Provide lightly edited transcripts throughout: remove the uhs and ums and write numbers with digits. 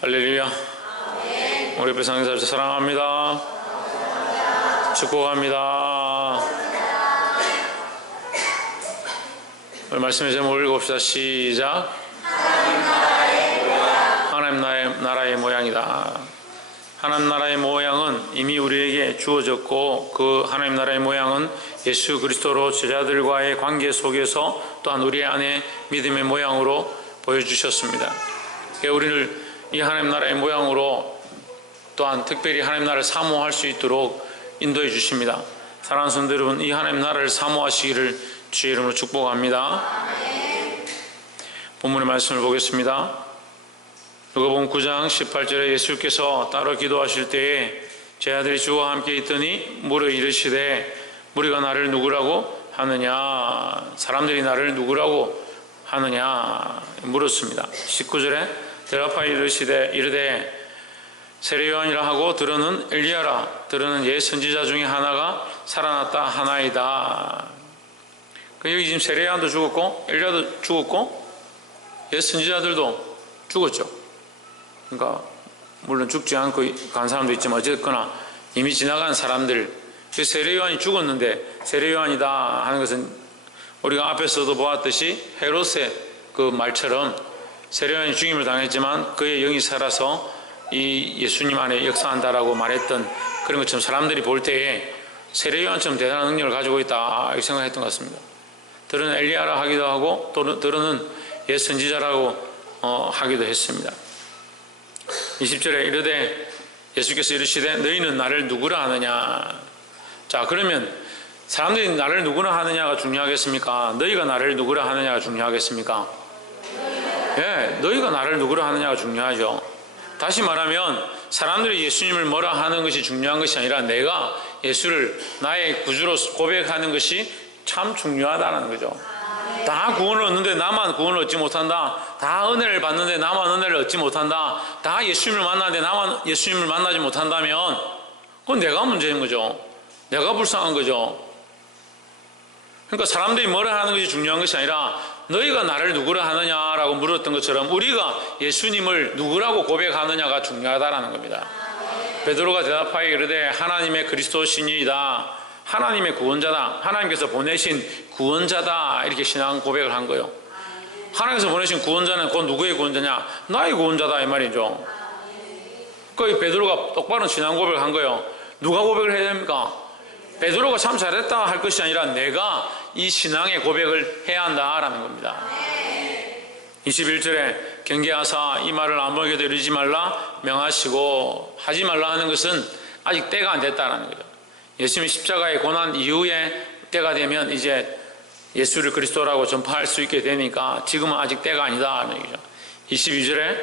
할렐루야. 우리 옆에 상인사를 사랑합니다. 축복합니다. 오늘 말씀의 제목 읽어봅시다. 시작. 하나님 나라의 모양이다. 하나님 나라의 모양은 이미 우리에게 주어졌고, 그 하나님 나라의 모양은 예수 그리스도로 제자들과의 관계 속에서 또한 우리 안에 믿음의 모양으로 보여주셨습니다. 우리를 이 하나님 나라의 모양으로 또한 특별히 하나님 나라를 사모할 수 있도록 인도해 주십니다. 사랑하는 성도 여러분, 이 하나님 나라를 사모하시기를 주의 이름으로 축복합니다. 본문의 말씀을 보겠습니다. 누가복음 9장 18절에 예수께서 따로 기도하실 때에 제 아들이 주와 함께 있더니 물어 이르시되 우리가 나를 누구라고 하느냐, 사람들이 나를 누구라고 하느냐 물었습니다. 19절에 대답하여 이르되 세례 요한이라 하고 들어는 엘리야라, 들어는 옛 선지자 중에 하나가 살아났다 하나이다. 여기 지금 세례 요한도 죽었고 엘리야도 죽었고 옛 선지자들도 죽었죠. 그러니까 물론 죽지 않고 간 사람도 있지만 어쨌거나 이미 지나간 사람들, 세례 요한이 죽었는데 세례 요한이다 하는 것은 우리가 앞에서도 보았듯이 헤롯의 그 말처럼 세례 요한이 죽임을 당했지만 그의 영이 살아서 이 예수님 안에 역사한다라고 말했던 그런 것처럼 사람들이 볼 때에 세례 요한처럼 대단한 능력을 가지고 있다 이렇게 생각했던 것 같습니다. 들어는 엘리야라 하기도 하고 또 들어는 옛 선지자라고 하기도 했습니다. 20절에 이르되 예수께서 이르시되 너희는 나를 누구라 하느냐. 자, 그러면 사람들이 나를 누구라 하느냐가 중요하겠습니까? 너희가 나를 누구라 하느냐가 중요하겠습니까? 예, 너희가 나를 누구라 하느냐가 중요하죠. 다시 말하면 사람들이 예수님을 뭐라 하는 것이 중요한 것이 아니라 내가 예수를 나의 구주로 고백하는 것이 참 중요하다는 거죠. 다 구원을 얻는데 나만 구원을 얻지 못한다. 다 은혜를 받는데 나만 은혜를 얻지 못한다. 다 예수님을 만나는데 나만 예수님을 만나지 못한다면 그건 내가 문제인 거죠. 내가 불쌍한 거죠. 그러니까 사람들이 뭐라 하는 것이 중요한 것이 아니라 너희가 나를 누구라 하느냐라고 물었던 것처럼 우리가 예수님을 누구라고 고백하느냐가 중요하다라는 겁니다. 베드로가 대답하여 이르되 하나님의 그리스도시니이다. 하나님의 구원자다. 하나님께서 보내신 구원자다. 이렇게 신앙 고백을 한 거예요. 하나님께서 보내신 구원자는 곧 누구의 구원자냐? 나의 구원자다 이 말이죠. 그 베드로가 똑바로 신앙 고백을 한 거예요. 누가 고백을 해야 됩니까? 베드로가 참 잘했다 할 것이 아니라 내가 이 신앙의 고백을 해야 한다라는 겁니다. 21절에 경계하사 이 말을 아무에게도 이르지 말라 명하시고, 하지 말라 하는 것은 아직 때가 안 됐다라는 거죠. 예수님이 십자가의 고난 이후에 때가 되면 이제 예수를 그리스도라고 전파할 수 있게 되니까 지금은 아직 때가 아니다라는 얘기죠. 22절에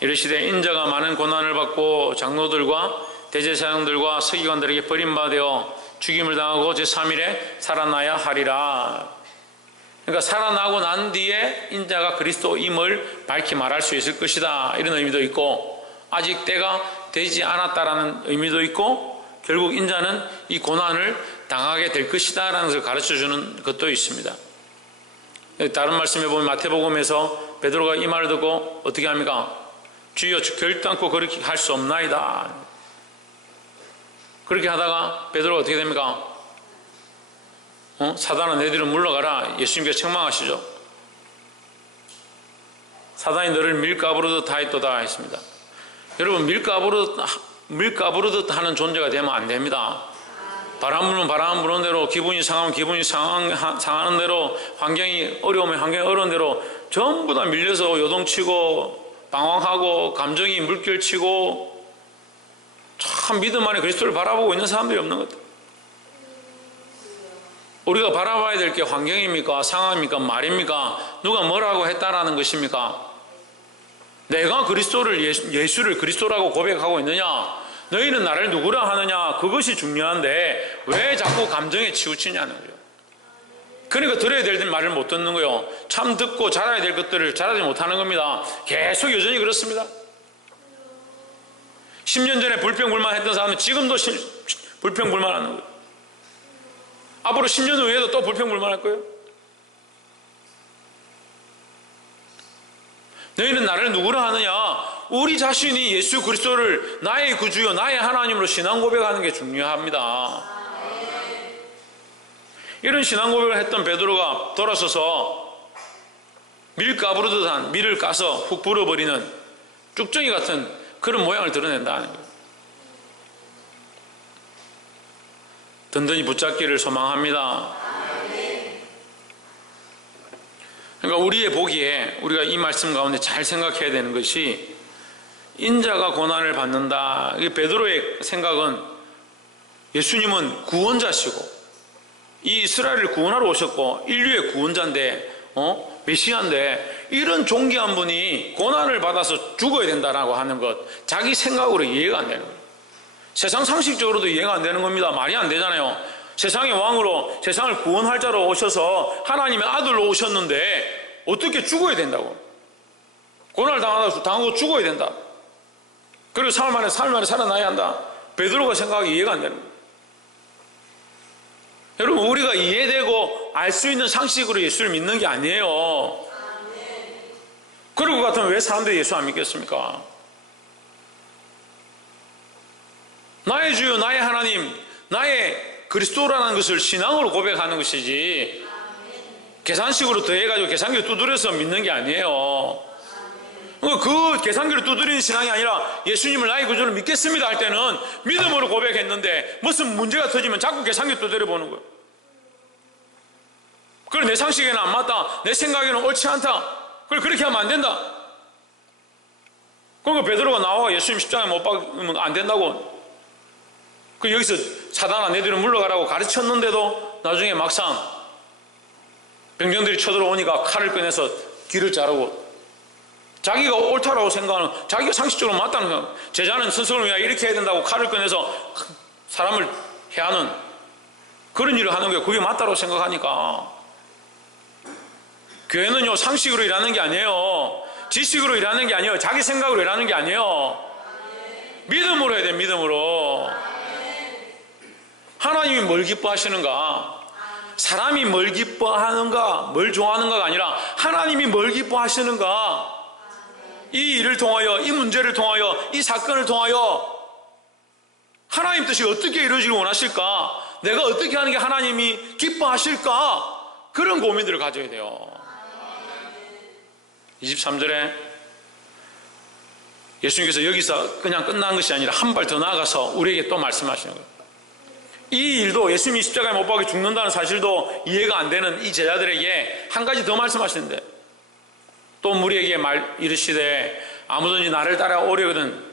이르시되 인자가 많은 고난을 받고 장로들과 대제사장들과 서기관들에게 버림받아 죽임을 당하고 제3일에 살아나야 하리라. 그러니까 살아나고 난 뒤에 인자가 그리스도임을 밝히 말할 수 있을 것이다 이런 의미도 있고, 아직 때가 되지 않았다라는 의미도 있고, 결국 인자는 이 고난을 당하게 될 것이다 라는 것을 가르쳐주는 것도 있습니다. 다른 말씀에 보면 마태복음에서 베드로가 이 말을 듣고 어떻게 합니까? 주여 결단코 그렇게 할 수 없나이다. 그렇게 하다가 베드로가 어떻게 됩니까? 사단아 내 뒤로 물러가라. 예수님께서 책망하시죠. 사단이 너를 밀가부르듯 하였도다 했습니다. 여러분, 밀가부르듯 하는 존재가 되면 안 됩니다. 바람 불면 바람 부는 대로, 기분이 상하면 기분이 상하는 대로, 환경이 어려우면 환경이 어려운 대로 전부 다 밀려서 요동치고 방황하고 감정이 물결치고 참 믿음 안에 그리스도를 바라보고 있는 사람들이 없는 것 같아요. 우리가 바라봐야 될 게 환경입니까? 상황입니까? 말입니까? 누가 뭐라고 했다라는 것입니까? 내가 예수를 그리스도라고 고백하고 있느냐? 너희는 나를 누구라 하느냐? 그것이 중요한데 왜 자꾸 감정에 치우치냐는 거예요. 그러니까 들어야 될 말을 못 듣는 거예요. 참 듣고 잘해야 될 것들을 잘하지 못하는 겁니다. 계속 여전히 그렇습니다. 10년 전에 불평불만 했던 사람은 지금도 불평불만하는 거예요. 앞으로 10년 후에도 또 불평불만할 거예요. 너희는 나를 누구라 하느냐? 우리 자신이 예수 그리스도를 나의 구주요 나의 하나님으로 신앙 고백하는 게 중요합니다. 이런 신앙 고백을 했던 베드로가 돌아서서 밀 까부르듯한 밀을 까서 훅 불어버리는 쭉정이 같은 그런 모양을 드러낸다는 거예요. 든든히 붙잡기를 소망합니다. 그러니까 우리의 보기에 우리가 이 말씀 가운데 잘 생각해야 되는 것이 인자가 고난을 받는다. 베드로의 생각은 예수님은 구원자시고 이 이스라엘을 구원하러 오셨고 인류의 구원자인데 메시아인데 이런 존귀한 분이 고난을 받아서 죽어야 된다라고 하는 것 자기 생각으로 이해가 안 되는 거예요. 세상 상식적으로도 이해가 안 되는 겁니다. 말이 안 되잖아요. 세상의 왕으로 세상을 구원할 자로 오셔서 하나님의 아들로 오셨는데 어떻게 죽어야 된다고? 고난을 당하고 죽어야 된다. 그리고 사흘 만에 살아나야 한다. 베드로가 생각하기 이해가 안 되는 거예요. 여러분, 우리가 이해되고 알 수 있는 상식으로 예수를 믿는 게 아니에요. 그럴 것 같으면 왜 사람들이 예수 안 믿겠습니까? 나의 주요 나의 하나님 나의 그리스도라는 것을 신앙으로 고백하는 것이지 계산식으로 더해가지고 계산기를 두드려서 믿는 게 아니에요. 그 계산기를 두드리는 신앙이 아니라 예수님을 나의 구주로 믿겠습니다 할 때는 믿음으로 고백했는데 무슨 문제가 터지면 자꾸 계산기 두드려 보는 거예요. 그래, 내 상식에는 안 맞다, 내 생각에는 옳지 않다, 그래 그렇게 하면 안 된다. 그러니까 베드로가 나와 예수님 십자가에 못 박으면 안 된다고 여기서 사단아 내 뒤로 물러가라고 가르쳤는데도 나중에 막상 병정들이 쳐들어오니까 칼을 꺼내서 귀를 자르고 자기가 옳다라고 생각하는, 자기가 상식적으로 맞다는 거야. 제자는 선성을 위하여 이렇게 해야 된다고 칼을 꺼내서 사람을 해하는 그런 일을 하는 거예요. 그게 맞다고 생각하니까. 교회는요 상식으로 일하는 게 아니에요. 지식으로 일하는 게 아니에요. 자기 생각으로 일하는 게 아니에요. 믿음으로 해야 돼요. 믿음으로. 하나님이 뭘 기뻐하시는가, 사람이 뭘 기뻐하는가, 뭘 좋아하는가가 아니라 하나님이 뭘 기뻐하시는가, 이 일을 통하여, 이 문제를 통하여, 이 사건을 통하여 하나님 뜻이 어떻게 이루어지길 원하실까, 내가 어떻게 하는 게 하나님이 기뻐하실까, 그런 고민들을 가져야 돼요. 23절에 예수님께서 여기서 그냥 끝난 것이 아니라 한 발 더 나아가서 우리에게 또 말씀하시는 거예요. 이 일도 예수님이 십자가에 못 박혀 죽는다는 사실도 이해가 안 되는 이 제자들에게 한 가지 더 말씀하시는데, 또 무리에게 이르시되 아무든지 나를 따라오려거든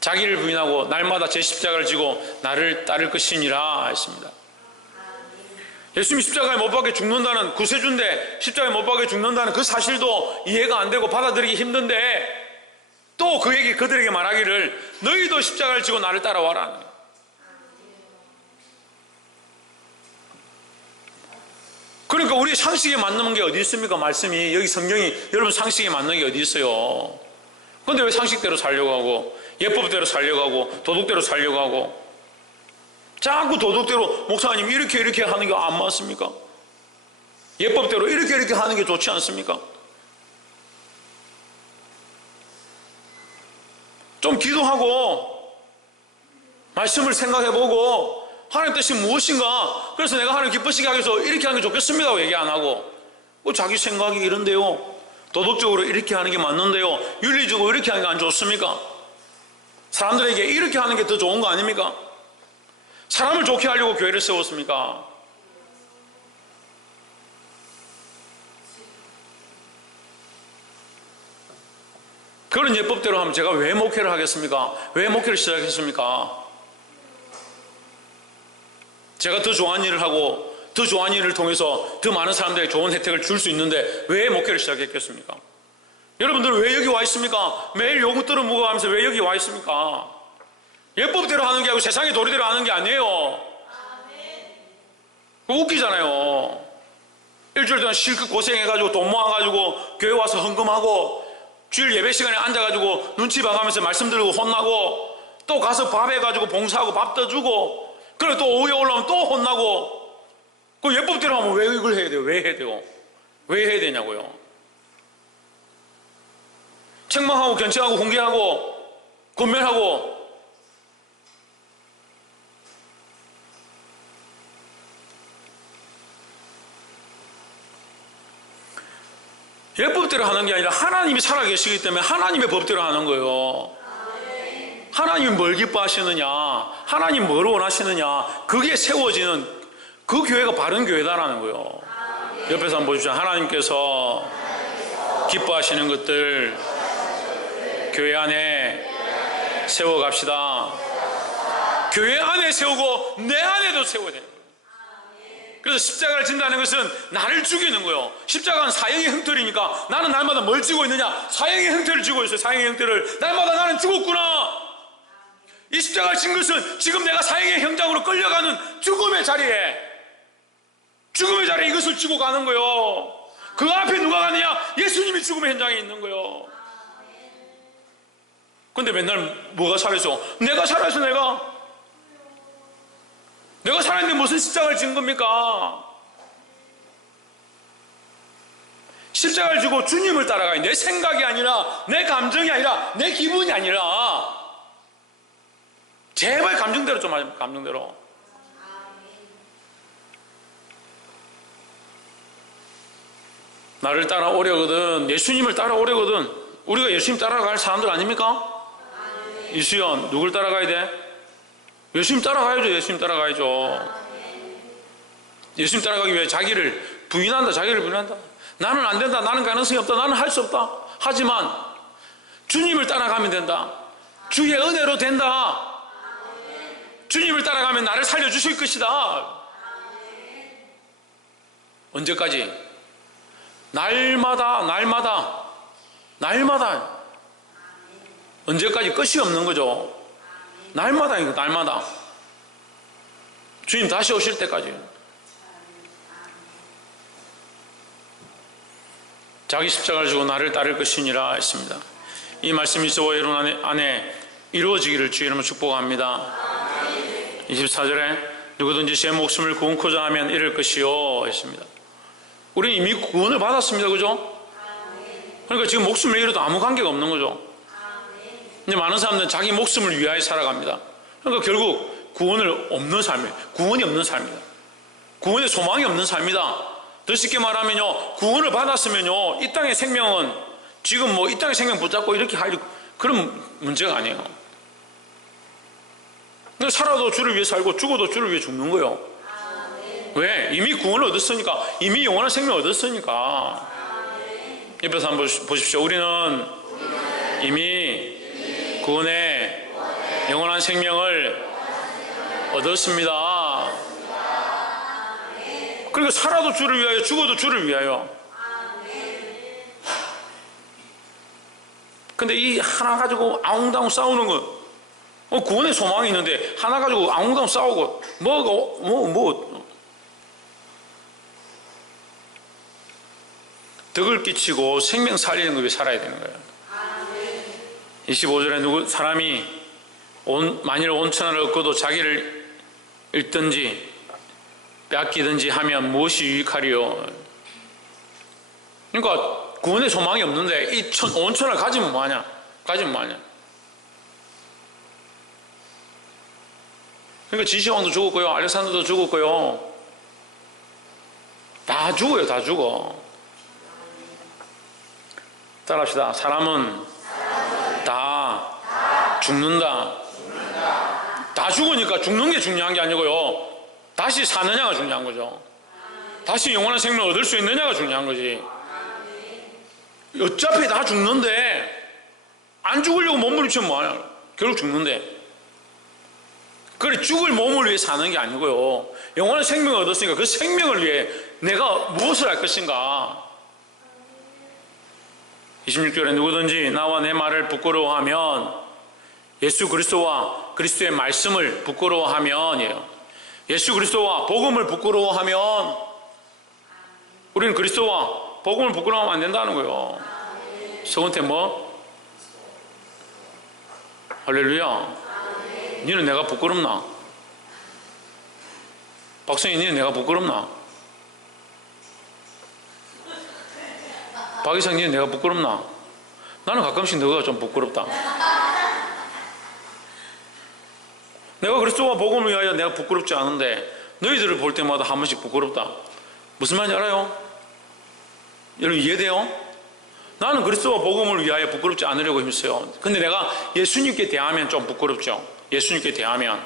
자기를 부인하고 날마다 제 십자가를 지고 나를 따를 것이니라 했습니다. 예수님이 십자가에 못 박혀 죽는다는, 구세주인데 십자가에 못 박혀 죽는다는 그 사실도 이해가 안 되고 받아들이기 힘든데 또 그들에게 말하기를 너희도 십자가를 지고 나를 따라와라. 그러니까 우리 상식에 맞는 게 어디 있습니까? 말씀이, 여기 성경이 여러분 상식에 맞는 게 어디 있어요? 그런데 왜 상식대로 살려고 하고 예법대로 살려고 하고 도덕대로 살려고 하고 자꾸 도덕대로 목사님 이렇게 하는 게 안 맞습니까? 예법대로 이렇게 하는 게 좋지 않습니까? 좀 기도하고 말씀을 생각해보고 하나님 뜻이 무엇인가, 그래서 내가 하나님 기쁘시게 하기 위해서 이렇게 하는 게 좋겠습니다고 얘기 안 하고 자기 생각이 이런데요, 도덕적으로 이렇게 하는 게 맞는데요, 윤리적으로 이렇게 하는 게 안 좋습니까? 사람들에게 이렇게 하는 게 더 좋은 거 아닙니까? 사람을 좋게 하려고 교회를 세웠습니까? 그런 예법대로 하면 제가 왜 목회를 하겠습니까? 왜 목회를 시작했습니까? 제가 더 좋은 일을 하고 더 좋은 일을 통해서 더 많은 사람들에게 좋은 혜택을 줄 수 있는데 왜 목회를 시작했겠습니까? 여러분들은 왜 여기 와 있습니까? 매일 요구들을 묵어가면서 왜 여기 와 있습니까? 예법대로 하는 게 아니고 세상의 도리대로 하는 게 아니에요. 그거 웃기잖아요. 일주일 동안 실컷 고생해가지고 돈 모아가지고 교회 와서 헌금하고 주일 예배 시간에 앉아가지고 눈치 봐가면서 말씀 들고 혼나고 또 가서 밥 해가지고 봉사하고 밥 떠주고 그래 또 오후에 올라오면 또 혼나고, 그 예법대로 하면 왜 이걸 해야 돼요? 왜 해야 돼요? 왜 해야 되냐고요? 책망하고 견책하고 훈계하고 권면하고. 율법대로 하는 게 아니라 하나님이 살아계시기 때문에 하나님의 법대로 하는 거예요. 하나님이 뭘 기뻐하시느냐, 하나님 뭘 원하시느냐, 그게 세워지는 그 교회가 바른 교회다라는 거예요. 옆에서 한번 보십시오. 하나님께서 기뻐하시는 것들 교회 안에 세워갑시다. 교회 안에 세우고 내 안에도 세워야 돼요. 그래서 십자가를 진다는 것은 나를 죽이는 거예요. 십자가는 사형의 형태이니까 나는 날마다 뭘 지고 있느냐? 사형의 형태를 지고 있어요. 사형의 형태를. 날마다 나는 죽었구나. 이 십자가를 진 것은 지금 내가 사형의 형장으로 끌려가는 죽음의 자리에 이것을 지고 가는 거예요. 그 앞에 누가 가느냐? 예수님이 죽음의 현장에 있는 거예요. 근데 맨날 뭐가 살아있어? 내가 살아있어. 내가 살아있는데 무슨 십자가를 진 겁니까? 십자가를 지고 주님을 따라가야 내 생각이 아니라, 내 감정이 아니라, 내 기분이 아니라, 제발 감정대로 좀 하자. 감정대로. 나를 따라오려거든, 예수님을 따라오려거든, 우리가 예수님 따라갈 사람들 아닙니까? 이수연, 누굴 따라가야 돼? 예수님 따라가야죠. 예수님 따라가야죠. 예수님 따라가기 위해 자기를 부인한다. 나는 안 된다. 나는 가능성이 없다. 나는 할 수 없다. 하지만 주님을 따라가면 된다. 주의 은혜로 된다. 주님을 따라가면 나를 살려주실 것이다. 언제까지? 날마다 언제까지? 끝이 없는 거죠. 날마다 주님 다시 오실 때까지. 자기 십자가를 지고 나를 따를 것이니라 했습니다. 이 말씀이 저와 여러분 안에 이루어지기를 주의 이름으로 축복합니다. 24절에 누구든지 제 목숨을 구원코자 하면 이를 것이요 했습니다. 우리는 이미 구원을 받았습니다. 그죠? 그러니까 지금 목숨을 잃어도 아무 관계가 없는 거죠. 근데 많은 사람들은 자기 목숨을 위하여 살아갑니다. 그러니까 결국 구원이 없는 삶이다. 구원의 소망이 없는 삶이다. 더 쉽게 말하면요, 구원을 받았으면요, 이 땅의 생명은 지금 이 땅의 생명 붙잡고 이렇게 할 그런 문제가 아니에요. 살아도 주를 위해 살고 죽어도 주를 위해 죽는 거예요. 왜? 이미 구원을 얻었으니까. 이미 영원한 생명을 얻었으니까. 옆에서 한번 보십시오. 우리는 이미 구원의 영원한 생명을 얻었습니다. 그러니까 살아도 주를 위하여, 죽어도 주를 위하여. 근데 이 하나 가지고 아웅다웅 싸우는 거, 구원의 소망이 있는데 하나 가지고 아웅다웅 싸우고 덕을 끼치고 생명 살리는 거 왜 살아야 되는 거예요? 25절에 사람이 만일 온천을 얻고도 자기를 잃든지 빼앗기든지 하면 무엇이 유익하리요? 그러니까 구원의 소망이 없는데 이 온천을 가지면 뭐하냐? 그러니까 지시왕도 죽었고요, 알렉산더도 죽었고요, 다 죽어요. 다 죽어. 따라합시다. 사람은 다 죽는다. 다 죽으니까 죽는 게 중요한 게 아니고요, 다시 사느냐가 중요한 거죠. 다시 영원한 생명을 얻을 수 있느냐가 중요한 거지. 어차피 다 죽는데 안 죽으려고 몸부림치면 뭐하냐? 결국 죽는데. 그래, 죽을 몸을 위해 사는 게 아니고요, 영원한 생명을 얻었으니까 그 생명을 위해 내가 무엇을 할 것인가. 26절에 누구든지 나와 내 말을 부끄러워하면, 예수 그리스도와 그리스도의 말씀을 부끄러워하면이에요. 예수 그리스도와 복음을 부끄러워하면, 우리는 그리스도와 복음을 부끄러워하면 안 된다는 거예요. 서건태 할렐루야. 니는 내가 부끄럽나? 박성희, 니는 내가 부끄럽나? 박이상, 니는 내가 부끄럽나? 나는 가끔씩 너가 좀 부끄럽다. 내가 그리스도와 복음을 위하여 내가 부끄럽지 않은데 너희들을 볼 때마다 한 번씩 부끄럽다. 무슨 말인지 알아요? 여러분 이해돼요? 나는 그리스도와 복음을 위하여 부끄럽지 않으려고 힘써요. 근데 내가 예수님께 대하면 좀 부끄럽죠. 예수님께 대하면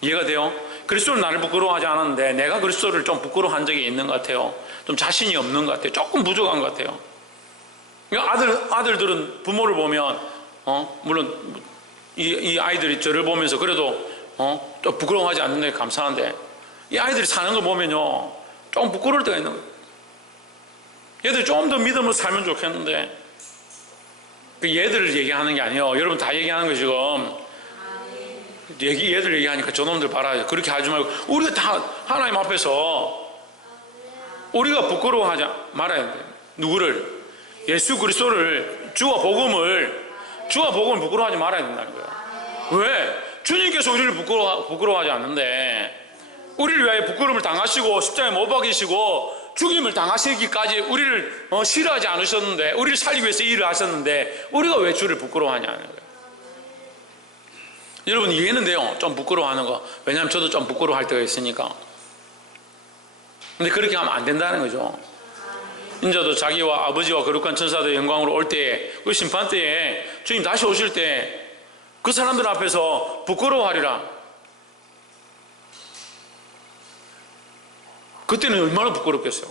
이해가 돼요? 그리스도는 나를 부끄러워하지 않았는데 내가 그리스도를 좀 부끄러워한 적이 있는 것 같아요. 좀 자신이 없는 것 같아요. 조금 부족한 것 같아요. 아들들은 부모를 보면 물론 이 아이들이 저를 보면서 그래도 좀 부끄러워하지 않는 게 감사한데 이 아이들이 사는 걸 보면요 조금 부끄러울 때가 있는 거예요. 얘들 좀 더 믿음으로 살면 좋겠는데 얘들을 얘기하는 게 아니에요. 여러분 다 얘기하는 거 지금 얘들 얘기하니까 저놈들 봐라 그렇게 하지 말고 우리가 다 하나님 앞에서 우리가 부끄러워하지 말아야 돼요. 누구를? 예수 그리스도를 주와 복음을 부끄러워하지 말아야 된다는 거예요. 왜? 주님께서 우리를 부끄러워하지 않는데 우리를 위하여 부끄러움을 당하시고 십자가에 못 박이시고 죽임을 당하시기까지 우리를 싫어하지 않으셨는데 우리를 살리기 위해서 일을 하셨는데 우리가 왜 주를 부끄러워하냐는 거예요. 여러분 이해는돼요. 좀 부끄러워하는 거. 왜냐하면 저도 좀 부끄러워할 때가 있으니까. 근데 그렇게 하면 안 된다는 거죠. 인자도 자기와 아버지와 거룩한 천사들의 영광으로 올 때에 그 심판 때에 주님 다시 오실 때 그 사람들 앞에서 부끄러워하리라. 그때는 얼마나 부끄럽겠어요.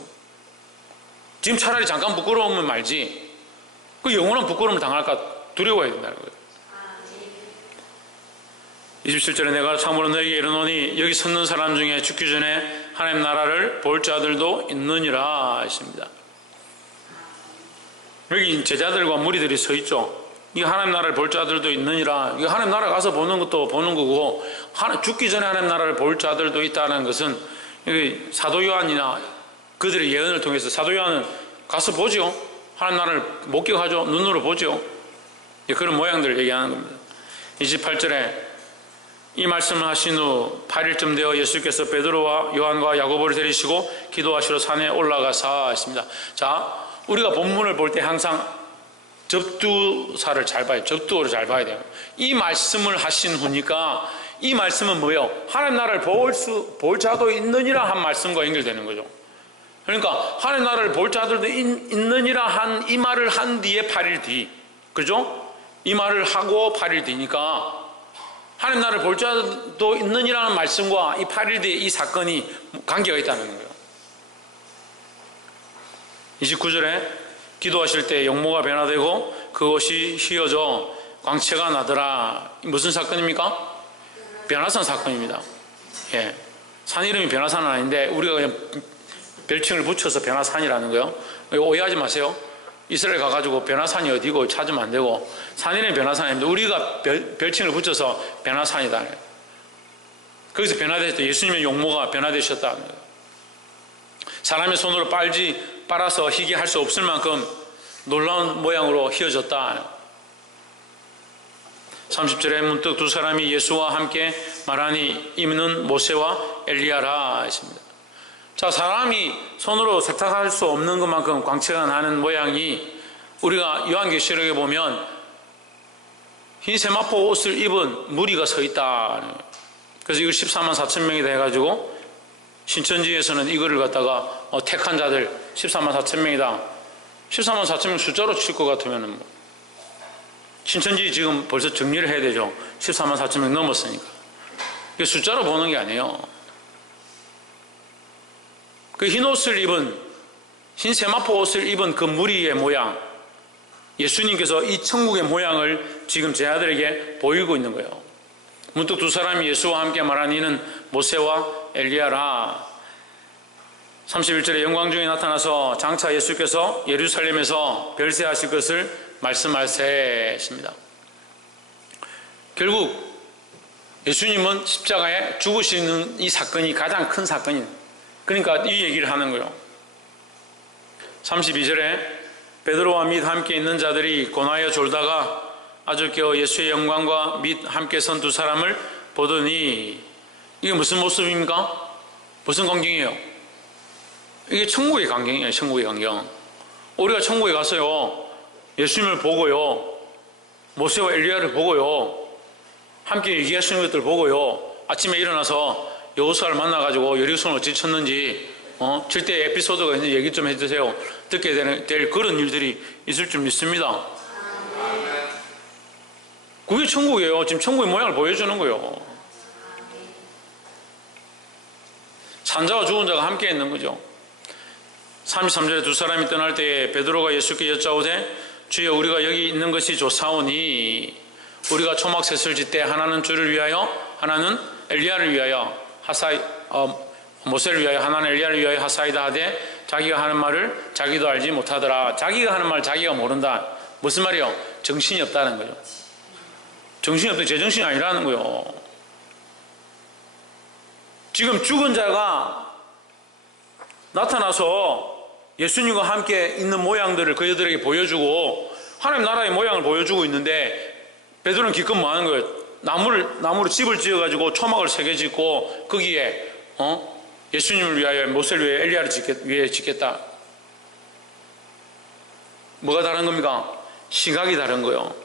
지금 차라리 잠깐 부끄러우면 말지 그 영원한 부끄러움을 당할까 두려워해야 된다는 거예요. 27절에 내가 참으로 너에게 이르노니 여기 섰는 사람 중에 죽기 전에 하나님 나라를 볼 자들도 있느니라 했습니다. 여기 제자들과 무리들이 서 있죠. 이 하나님 나라를 볼 자들도 있느니라. 이 하나님 나라 가서 보는 것도 보는 거고 죽기 전에 하나님 나라를 볼 자들도 있다는 것은 여기 사도 요한이나 그들의 예언을 통해서 사도 요한은 가서 보죠. 하나님 나라를 목격하죠. 눈으로 보죠. 그런 모양들을 얘기하는 겁니다. 28절에 이 말씀을 하신 후 8일쯤 되어 예수께서 베드로와 요한과 야고보를 데리시고 기도하시러 산에 올라가사 했습니다. 자, 우리가 본문을 볼 때 항상 접두사를 잘 봐야 돼요. 접두어를 잘 봐야 돼요. 이 말씀을 하신 후니까 이 말씀은 뭐예요? 하나님 나라를 볼 자도 있느니라 한 말씀과 연결되는 거죠. 그러니까 하나님 나라를 볼 자들도 있느니라 한 이 말을 한 뒤에 8일 뒤, 그죠? 이 말을 하고 8일 뒤니까 하나님 나라를 볼 자도 있느니라는 말씀과 이 8일 뒤에 이 사건이 관계가 있다는 거예요. 29절에 기도하실 때 용모가 변화되고 그것이 휘어져 광채가 나더라. 무슨 사건입니까? 변화산 사건입니다. 예. 산 이름이 변화산은 아닌데 우리가 그냥 별칭을 붙여서 변화산이라는 거예요. 오해하지 마세요. 이스라엘 가가지고 변화산이 어디고 찾으면 안 되고 산 이름이 변화산입니다. 우리가 별칭을 붙여서 변화산이다. 거기서 변화되셨다. 예수님의 용모가 변화되셨다는 거예요. 사람의 손으로 빨아서 희게 할 수 없을 만큼 놀라운 모양으로 휘어졌다. 30절에 문득 두 사람이 예수와 함께 말하니 이는 모세와 엘리야라 했습니다. 자, 사람이 손으로 세탁할 수 없는 것만큼 광채가 나는 모양이 우리가 요한계시록에 보면 흰 세마포 옷을 입은 무리가 서 있다. 그래서 이걸 14만 4천 명이다 해가지고 신천지에서는 이거를 갖다가 택한 자들 14만 4천 명이다. 14만 4천 명 숫자로 칠 것 같으면 신천지 지금 벌써 정리를 해야 되죠. 14만 4천 명 넘었으니까. 이게 숫자로 보는 게 아니에요. 그 흰 옷을 입은 흰 세마포 옷을 입은 그 무리의 모양, 예수님께서 이 천국의 모양을 지금 제 아들에게 보이고 있는 거예요. 문득 두 사람이 예수와 함께 말하니 이는 모세와 엘리야라. 31절에 영광 중에 나타나서 장차 예수께서 예루살렘에서 별세하실 것을 말씀하세 했습니다. 결국 예수님은 십자가에 죽으시는 이 사건이 가장 큰 사건이에요. 그러니까 이 얘기를 하는 거예요. 32절에 베드로와 및 함께 있는 자들이 고나여 졸다가 아주 깨어 예수의 영광과 및 함께 선 두 사람을 보더니 이게 무슨 모습입니까? 무슨 광경이에요? 이게 천국의 광경이에요. 천국의 광경. 우리가 천국에 가서요 예수님을 보고요, 모세와 엘리야를 보고요, 함께 얘기하시는 것들 보고요, 아침에 일어나서 여호수아를 만나가지고 여리고성을 어찌 쳤는지 절대 에피소드가 있는지 얘기 좀 해주세요. 듣게 될 그런 일들이 있을 줄 믿습니다. 그게 천국이에요. 지금 천국의 모양을 보여주는 거예요. 산자와 죽은 자가 함께 있는 거죠. 33절에 두 사람이 떠날 때에 베드로가 예수께 여짜오되 주여 우리가 여기 있는 것이 좋사오니 우리가 초막셋을 짓되 하나는 주를 위하여 하나는 엘리야를 위하여 모세를 위하여 하나는 엘리야를 위하여 하사이다 하되 자기가 하는 말을 자기도 알지 못하더라. 자기가 하는 말 자기가 모른다. 무슨 말이요? 정신이 없다는 거죠. 정신이 없다. 제정신이 아니라는 거예요. 지금 죽은 자가 나타나서 예수님과 함께 있는 모양들을 그들에게 보여주고 하나님 나라의 모양을 보여주고 있는데 베드로는 기껏 뭐 하는 거예요? 나무로 집을 지어가지고 초막을 3개 짓고 거기에 예수님을 위하여 모세를 위하여 엘리야를 위해 짓겠다. 뭐가 다른 겁니까? 시각이 다른 거예요.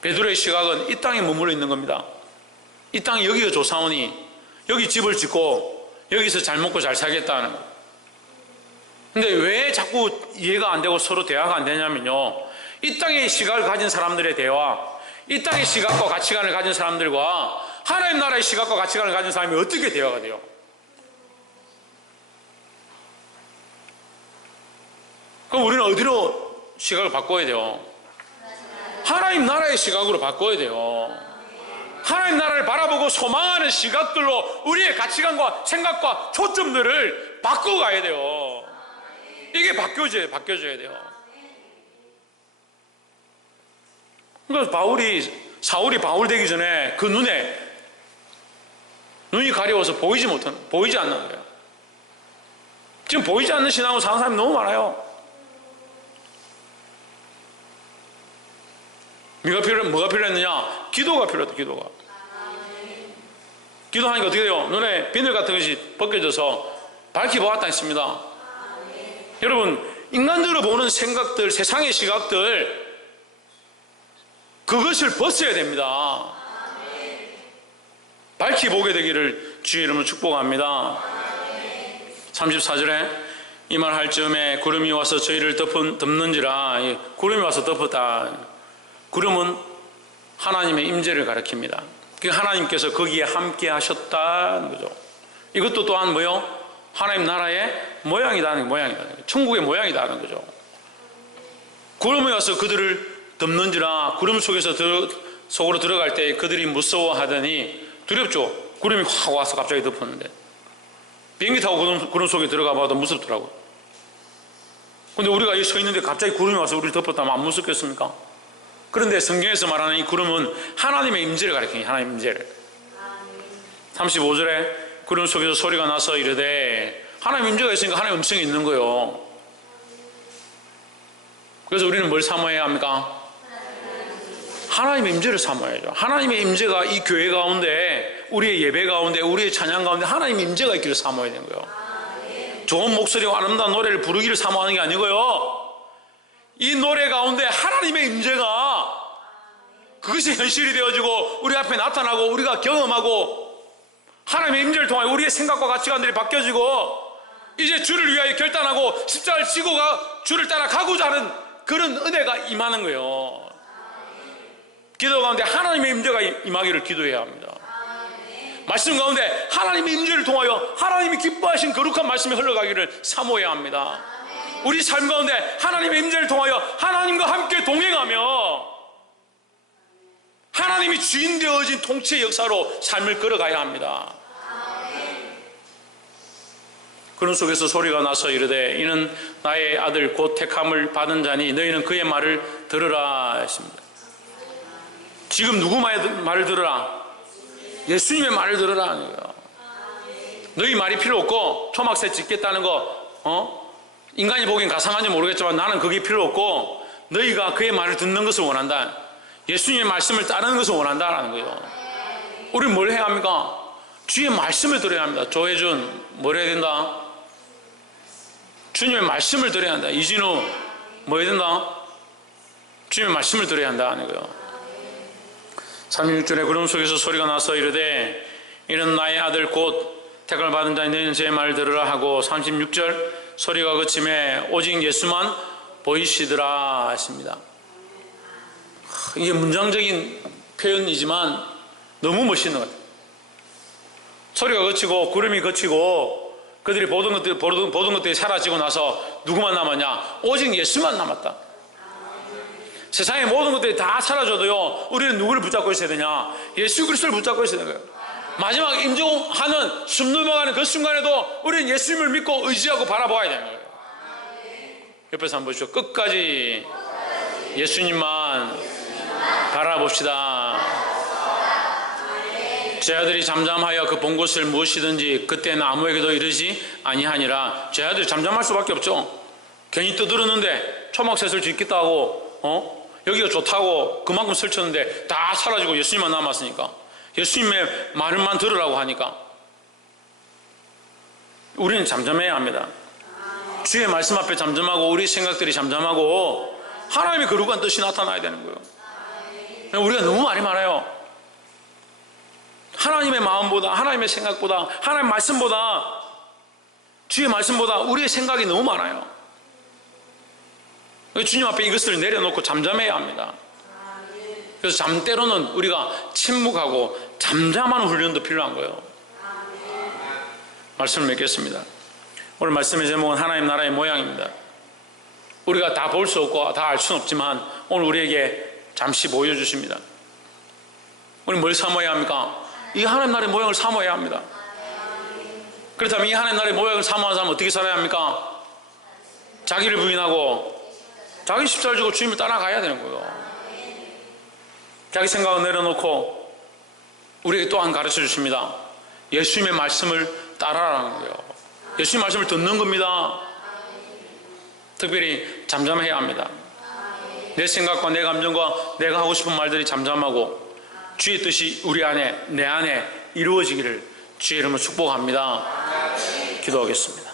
베드로의 시각은 이 땅에 머물러 있는 겁니다. 이 땅이 여기가 좋사오니 여기 집을 짓고 여기서 잘 먹고 잘 살겠다는 거예요. 근데 왜 자꾸 이해가 안 되고 서로 대화가 안 되냐면요, 이 땅의 시각을 가진 사람들의 대화, 이 땅의 시각과 가치관을 가진 사람들과 하나님 나라의 시각과 가치관을 가진 사람이 어떻게 대화가 돼요? 그럼 우리는 어디로 시각을 바꿔야 돼요? 하나님 나라의 시각으로 바꿔야 돼요. 하나님 나라를 바라보고 소망하는 시각들로 우리의 가치관과 생각과 초점들을 바꿔가야 돼요. 이게 바뀌어져야 돼요. 그러니까 사울이 바울 되기 전에 그 눈이 가려워서 보이지 않는 거예요. 지금 보이지 않는 신앙으로 사는 사람이 너무 많아요. 뭐가 필요했느냐? 기도가 필요하다. 기도하니까 어떻게 돼요? 눈에 비늘 같은 것이 벗겨져서 밝히 보았다 했습니다. 여러분, 인간적으로 보는 생각들, 세상의 시각들, 그것을 벗어야 됩니다. 밝히 보게 되기를 주의 이름으로 축복합니다. 34절에 이 말 할 즈음에 구름이 와서 저희를 덮는지라. 구름이 와서 덮었다. 구름은 하나님의 임재를 가리킵니다. 하나님께서 거기에 함께 하셨다는 거죠. 이것도 또한 뭐요? 하나님 나라의 모양이라는 천국의 모양이라는 거죠. 구름이 와서 그들을 덮는지라. 구름 속으로 들어갈 때 그들이 무서워하더니, 두렵죠. 구름이 확 와서 갑자기 덮었는데 비행기 타고 구름 속에 들어가 봐도 무섭더라고요. 근데 우리가 여기 서 있는데 갑자기 구름이 와서 우리를 덮었다면 안 무섭겠습니까? 그런데 성경에서 말하는 이 구름은 하나님의 임재를 가리킵니다. 하나님의 임재를. 35절에 구름 속에서 소리가 나서 이르되, 하나님의 임재가 있으니까 하나님의 음성이 있는 거예요. 그래서 우리는 뭘 사모해야 합니까? 하나님의 임재를 사모해야죠. 하나님의 임재가 이 교회 가운데, 우리의 예배 가운데, 우리의 찬양 가운데 하나님의 임재가 있기를 사모해야 되는 거예요. 좋은 목소리와 아름다운 노래를 부르기를 사모하는 게 아니고요, 이 노래 가운데 하나님의 임재가, 그것이 현실이 되어지고 우리 앞에 나타나고 우리가 경험하고 하나님의 임재를 통하여 우리의 생각과 가치관들이 바뀌어지고 이제 주를 위하여 결단하고 십자가를 지고 주를 따라 가고자 하는 그런 은혜가 임하는 거예요. 기도 가운데 하나님의 임재가 임하기를 기도해야 합니다. 말씀 가운데 하나님의 임재를 통하여 하나님이 기뻐하신 거룩한 말씀이 흘러가기를 사모해야 합니다. 우리 삶 가운데 하나님의 임재를 통하여 하나님과 함께 동행하며 하나님이 주인 되어진 통치의 역사로 삶을 걸어가야 합니다. 그런 속에서 소리가 나서 이르되, 이는 나의 아들 곧 택함을 받은 자니 너희는 그의 말을 들으라 했습니다. 지금 누구 말을 들으라? 예수님의 말을 들으라 하는 거예요. 너희 말이 필요 없고 초막새 짓겠다는 거 인간이 보기엔 가상한지 모르겠지만 나는 그게 필요 없고 너희가 그의 말을 듣는 것을 원한다. 예수님의 말씀을 따르는 것을 원한다라는 거예요. 우리는 뭘 해야 합니까? 주의 말씀을 들어야 합니다. 조혜준, 뭘 해야 된다? 주님의 말씀을 들어야 한다. 이진우, 뭐 해야 된다? 주님의 말씀을 들어야 한다는 거예요. 36절에 구름 속에서 소리가 나서 이르되 이는 나의 아들 곧 택을 받은 자인 너희는 제 말 들으라 하고 36절 소리가 그침에 오직 예수만 보이시더라 했습니다. 이게 문장적인 표현이지만 너무 멋있는 것 같아요. 소리가 그치고 구름이 그치고 그들이 보던 것들이 사라지고 나서 누구만 남았냐? 오직 예수만 남았다. 세상의 모든 것들이 다 사라져도요, 우리는 누구를 붙잡고 있어야 되냐? 예수 그리스도를 붙잡고 있어야 되는 거예요. 마지막 임종하는 숨 넘어가는 그 순간에도 우리는 예수님을 믿고 의지하고 바라봐야 되는 거예요. 옆에서 한번 보시죠. 끝까지 예수님만 바라봅시다. 제 아들이 잠잠하여 그 본 것을 무엇이든지 그때는 아무에게도 이르지 아니하니라. 제 아들이 잠잠할 수밖에 없죠. 괜히 떠들었는데 초막셋을 짓겠다 하고 여기가 좋다고 그만큼 설쳤는데 다 사라지고 예수님만 남았으니까, 예수님의 말만 들으라고 하니까 우리는 잠잠해야 합니다. 주의 말씀 앞에 잠잠하고 우리 생각들이 잠잠하고 하나님의 거룩한 뜻이 나타나야 되는 거예요. 우리가 너무 말이 많아요. 하나님의 마음보다, 하나님의 생각보다, 하나님의 말씀보다, 주의 말씀보다 우리의 생각이 너무 많아요. 주님 앞에 이것을 내려놓고 잠잠해야 합니다. 그래서 때로는 우리가 침묵하고 잠잠하는 훈련도 필요한 거예요. 말씀을 맺겠습니다. 오늘 말씀의 제목은 하나님 나라의 모양입니다. 우리가 다 볼 수 없고 다 알 수는 없지만 오늘 우리에게 잠시 보여주십니다. 우리 뭘 사모해야 합니까? 이 하나님 나라의 모양을 사모해야 합니다. 그렇다면 이 하나님 나라의 모양을 사모하는 사람은 어떻게 살아야 합니까? 자기를 부인하고 자기 십자가를 지고 주님을 따라가야 되는 거예요. 자기 생각을 내려놓고 우리에게 또한 가르쳐 주십니다. 예수님의 말씀을 따라라는 거예요. 예수님의 말씀을 듣는 겁니다. 특별히 잠잠해야 합니다. 내 생각과 내 감정과 내가 하고 싶은 말들이 잠잠하고 주의 뜻이 우리 안에, 내 안에 이루어지기를 주의 이름으로 축복합니다. 기도하겠습니다.